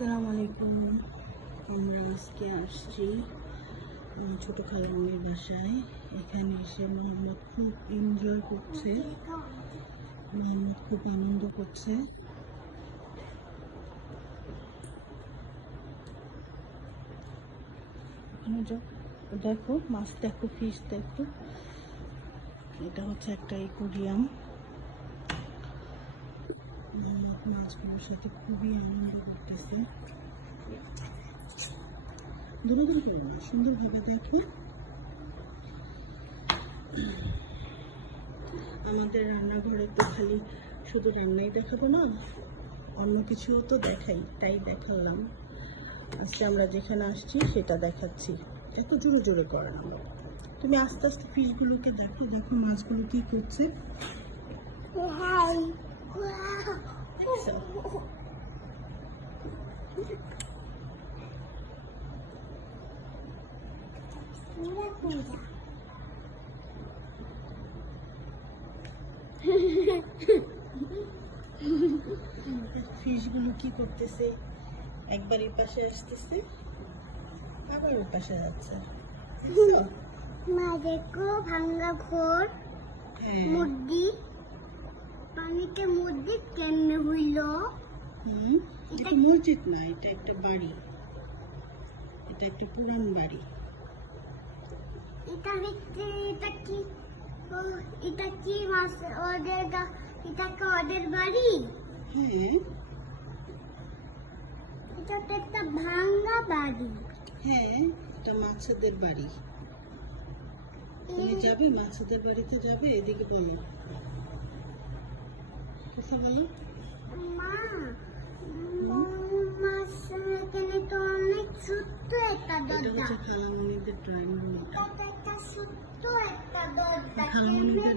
আসসালামু আলাইকুম। আমরা আজকে আসছি ছোট খালামণির বাসায়। এখানে এসে মোহাম্মদ খুব এনজয় করছে, মোহাম্মদ খুব আনন্দ করছে। ওখানে দেখো মাছ, দেখো ফিশ, দেখো এটা হচ্ছে একটা অ্যাকোয়ারিয়াম। মাছগুলোর সাথে খুবই আনন্দ করতেছে। দৌড়াদৌড়ি করো না, সুন্দরভাবে দেখো। আমাদের রান্নাঘরে তো খালি শুধু রান্নাই দেখাবো না, অন্য কিছুও তো দেখাই, তাই দেখালাম। আজকে আমরা যেখানে আসছি সেটা দেখাচ্ছি। এত জোরে জোরে করে না, তুমি আস্তে আস্তে ফিশগুলোকে দেখো, দেখো মাছগুলো কি করছে। ফিশগুলো কি করতেছে, একবার এই পাশে আসতেছে, আবার ওই পাশে যাচ্ছে। মা দেখো ভাঙ্গা ঘর, মুরগি পানিতে মুরগি কেমনে হইল। এটা মসজিদ না, এটা একটা বাড়ি, এটা একটা পুরান বাড়ি। এটা হচ্ছে এটা কি মাছ ওদের এটা কি ওদের বাড়ি? হ্যাঁ, এটা তো একটা ভাঙ্গা বাড়ি। হ্যাঁ, এটা মাছেদের বাড়ি। তুমি যাবে মাছেদের বাড়িতে যাবে? এদিকে বলো, কথা বলো। মা মাছ এখানে তো অনেক ছোট্ট একটা দরজা। খালামণিদের ড্রয়িং রুম। এটা একটা ছোট্ট একটা দরজা। খালামণিদের